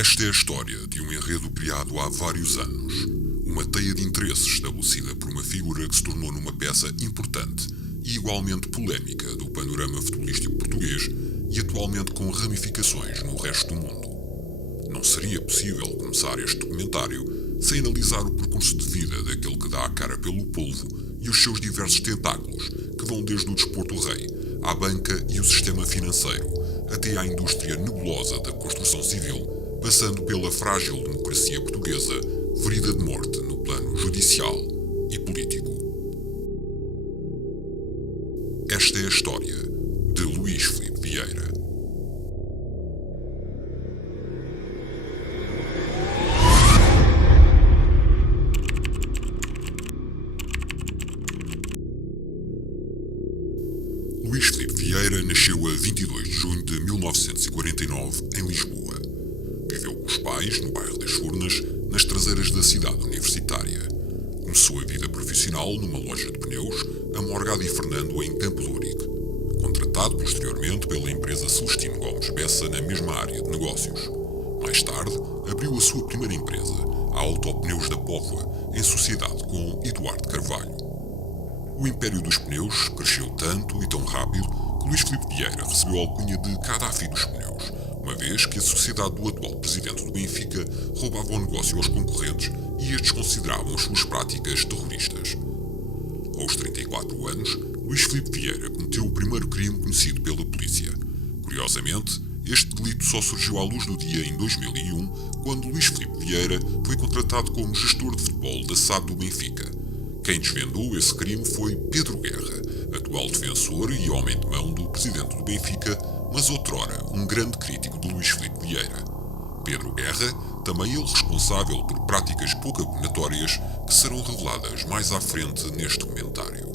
Esta é a história de um enredo criado há vários anos. Uma teia de interesses estabelecida por uma figura que se tornou numa peça importante e igualmente polémica do panorama futebolístico português e atualmente com ramificações no resto do mundo. Não seria possível começar este documentário sem analisar o percurso de vida daquele que dá a cara pelo polvo e os seus diversos tentáculos, que vão desde o desporto rei, à banca e o sistema financeiro, até à indústria nebulosa da construção civil, passando pela frágil democracia portuguesa, ferida de morte no plano judicial e político. Esta é a história de Luís Filipe Vieira. Luís Filipe Vieira nasceu a 22 de junho de 1949 em Lisboa. Viveu com os pais no bairro das Furnas, nas traseiras da cidade universitária. Começou a vida profissional numa loja de pneus, a Morgado e Fernando em Campo de Ourique. Contratado posteriormente pela empresa Celestino Gomes Bessa na mesma área de negócios. Mais tarde, abriu a sua primeira empresa, a Autopneus da Póvoa, em sociedade com Eduardo Carvalho. O império dos pneus cresceu tanto e tão rápido que Luís Filipe Vieira recebeu a alcunha de Gaddafi dos pneus, uma vez que a sociedade do atual presidente do Benfica roubava o negócio aos concorrentes e estes consideravam as suas práticas terroristas. Aos 34 anos, Luís Filipe Vieira cometeu o primeiro crime conhecido pela polícia. Curiosamente, este delito só surgiu à luz do dia em 2001, quando Luís Filipe Vieira foi contratado como gestor de futebol da SAD do Benfica. Quem desvendou esse crime foi Pedro Guerra, atual defensor e homem de mão do presidente do Benfica, mas outrora um grande crítico de Luís Filipe Vieira. Pedro Guerra, também ele responsável por práticas pouco abominatórias que serão reveladas mais à frente neste documentário.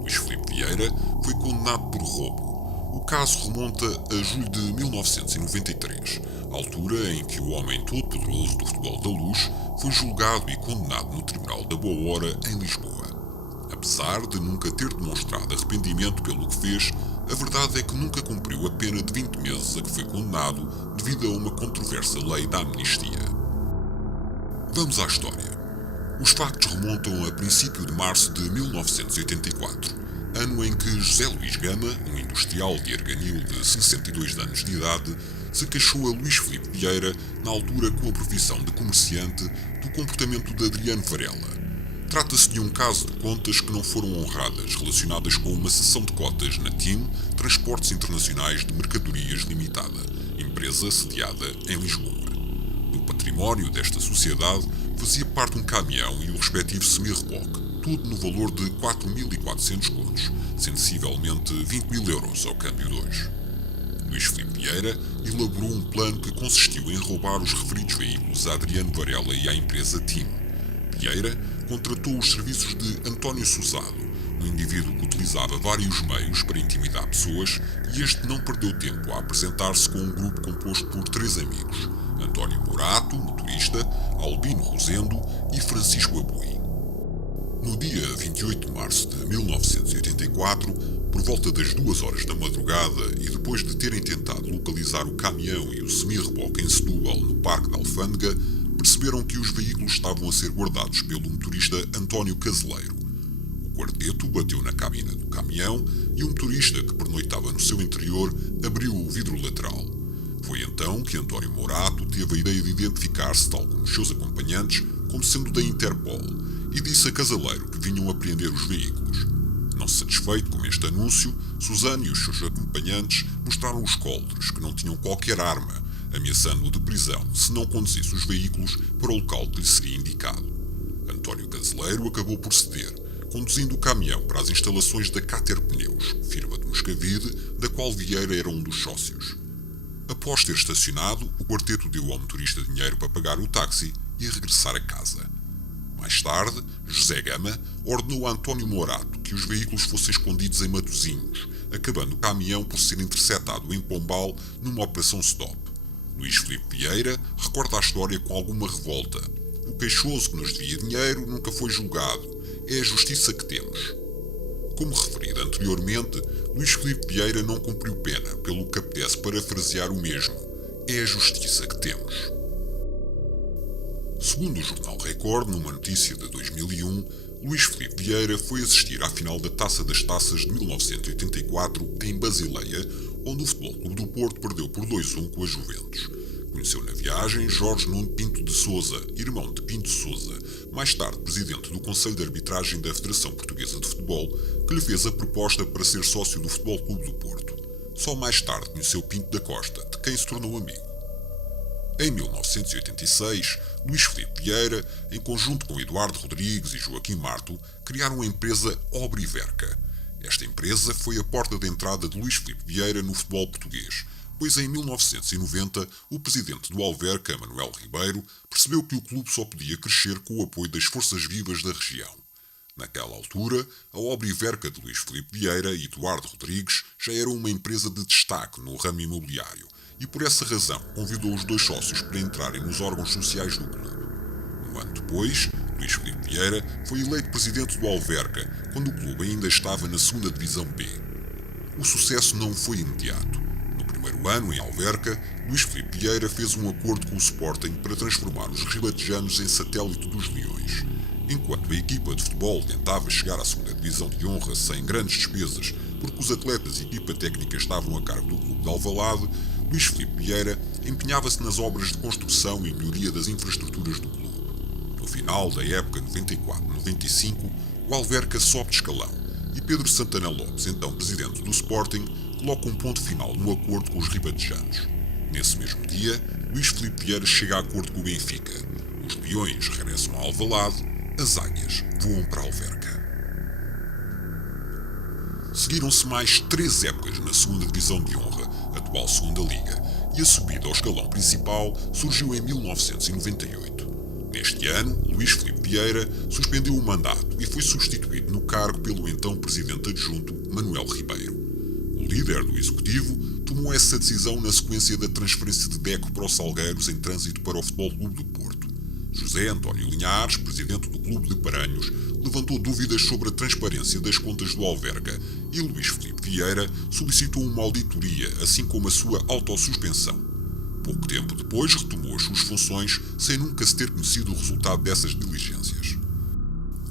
Luís Filipe Vieira foi condenado por roubo. O caso remonta a julho de 1993, altura em que o homem todo-poderoso do futebol da Luz foi julgado e condenado no Tribunal da Boa Hora em Lisboa. Apesar de nunca ter demonstrado arrependimento pelo que fez, a verdade é que nunca cumpriu a pena de 20 meses a que foi condenado devido a uma controversa lei da amnistia. Vamos à história. Os factos remontam a princípio de março de 1984, ano em que José Luís Gama, um industrial de Arganil de 62 anos de idade, se queixou a Luís Filipe Vieira, na altura com a profissão de comerciante, do comportamento de Adriano Varela. Trata-se de um caso de contas que não foram honradas, relacionadas com uma cessão de cotas na TIM Transportes Internacionais de Mercadorias Limitada, empresa sediada em Lisboa. Do património desta sociedade fazia parte um caminhão e o respectivo semi-reboque, tudo no valor de 4.400 contos, sensivelmente 20.000 euros ao câmbio de hoje. Luís Filipe Vieira elaborou um plano que consistiu em roubar os referidos veículos a Adriano Varela e à empresa TIM. Vieira contratou os serviços de António Suzado, um indivíduo que utilizava vários meios para intimidar pessoas, e este não perdeu tempo a apresentar-se com um grupo composto por 3 amigos: António Morato, motorista, Albino Rosendo e Francisco Abui. No dia 28 de março de 1984, por volta das 2 horas da madrugada e depois de terem tentado localizar o caminhão e o semi-reboque em Setúbal, no Parque da Alfândega, perceberam que os veículos estavam a ser guardados pelo motorista António Caseleiro. O quarteto bateu na cabina do caminhão e o motorista, que pernoitava no seu interior, abriu o vidro lateral. Foi então que António Morato teve a ideia de identificar-se, tal como os seus acompanhantes, como sendo da Interpol, e disse a Caseleiro que vinham apreender os veículos. Não satisfeito com este anúncio, Suzano e os seus acompanhantes mostraram os coldres, que não tinham qualquer arma, ameaçando-o de prisão se não conduzisse os veículos para o local que lhe seria indicado. António Caseleiro acabou por ceder, conduzindo o caminhão para as instalações da Cater Pneus, firma de Moscavide, da qual Vieira era um dos sócios. Após ter estacionado, o quarteto deu ao motorista dinheiro para pagar o táxi e regressar a casa. Mais tarde, José Gama ordenou a António Morato que os veículos fossem escondidos em Matosinhos, acabando o caminhão por ser interceptado em Pombal numa operação stop. Luís Filipe Vieira recorda a história com alguma revolta. O queixoso que nos devia dinheiro nunca foi julgado. É a justiça que temos. Como referido anteriormente, Luís Filipe Vieira não cumpriu pena, pelo que apetece parafrasear o mesmo. é a justiça que temos. Segundo o jornal Record, numa notícia de 2001, Luís Filipe Vieira foi assistir à final da Taça das Taças de 1984 em Basileia, onde o Futebol Clube do Porto perdeu por 2-1 com a Juventus. Conheceu na viagem Jorge Nuno Pinto de Sousa, irmão de Pinto Sousa, mais tarde presidente do Conselho de Arbitragem da Federação Portuguesa de Futebol, que lhe fez a proposta para ser sócio do Futebol Clube do Porto. Só mais tarde conheceu Pinto da Costa, de quem se tornou amigo. Em 1986, Luís Filipe Vieira, em conjunto com Eduardo Rodrigues e Joaquim Marto, criaram a empresa Obriverca. Esta empresa foi a porta de entrada de Luís Filipe Vieira no futebol português, pois em 1990 o presidente do Alverca, Manuel Ribeiro, percebeu que o clube só podia crescer com o apoio das forças vivas da região. Naquela altura, a Obriverca de Luís Filipe Vieira e Eduardo Rodrigues já era uma empresa de destaque no ramo imobiliário e por essa razão convidou os dois sócios para entrarem nos órgãos sociais do clube. Um ano depois, Luís Filipe Vieira foi eleito presidente do Alverca, quando o clube ainda estava na 2ª Divisão B. O sucesso não foi imediato. No primeiro ano, em Alverca, Luís Filipe Vieira fez um acordo com o Sporting para transformar os ribatejanos em satélite dos Leões. Enquanto a equipa de futebol tentava chegar à 2ª Divisão de Honra sem grandes despesas, porque os atletas e equipa técnica estavam a cargo do clube de Alvalade, Luís Filipe Vieira empenhava-se nas obras de construção e melhoria das infraestruturas do clube. No final da época 94-95, o Alverca sobe de escalão e Pedro Santana Lopes, então presidente do Sporting, coloca um ponto final no acordo com os ribatejanos. Nesse mesmo dia, Luís Filipe Vieira chega a acordo com o Benfica. Os Leões regressam a Alvalade, as Águias voam para Alverca. Seguiram-se mais 3 épocas na 2ª Divisão de Honra, atual 2ª Liga, e a subida ao escalão principal surgiu em 1998. Neste ano, Luís Filipe Vieira suspendeu o mandato e foi substituído no cargo pelo então presidente adjunto Manuel Ribeiro. O líder do executivo tomou essa decisão na sequência da transferência de Deco para os Salgueiros em trânsito para o Futebol Clube do Porto. José António Linhares, presidente do Clube de Paranhos, levantou dúvidas sobre a transparência das contas do Alverca e Luís Filipe Vieira solicitou uma auditoria, assim como a sua autossuspensão. Pouco tempo depois retomou as suas funções sem nunca se ter conhecido o resultado dessas diligências.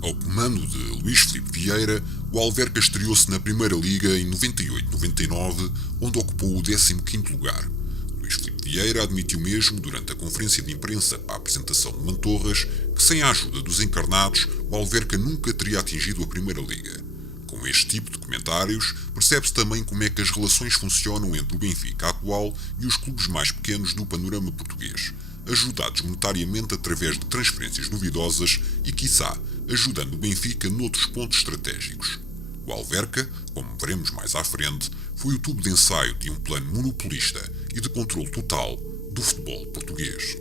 Ao comando de Luís Filipe Vieira, o Alverca estreou-se na Primeira Liga em 98-99, onde ocupou o 15º lugar. Luís Filipe Vieira admitiu mesmo, durante a conferência de imprensa para a apresentação de Mantorras, que sem a ajuda dos encarnados, o Alverca nunca teria atingido a Primeira Liga. Com este tipo de comentários, percebe-se também como é que as relações funcionam entre o Benfica atual e os clubes mais pequenos do panorama português, ajudados monetariamente através de transferências duvidosas e, quiçá, ajudando o Benfica noutros pontos estratégicos. O Alverca, como veremos mais à frente, foi o tubo de ensaio de um plano monopolista e de controle total do futebol português.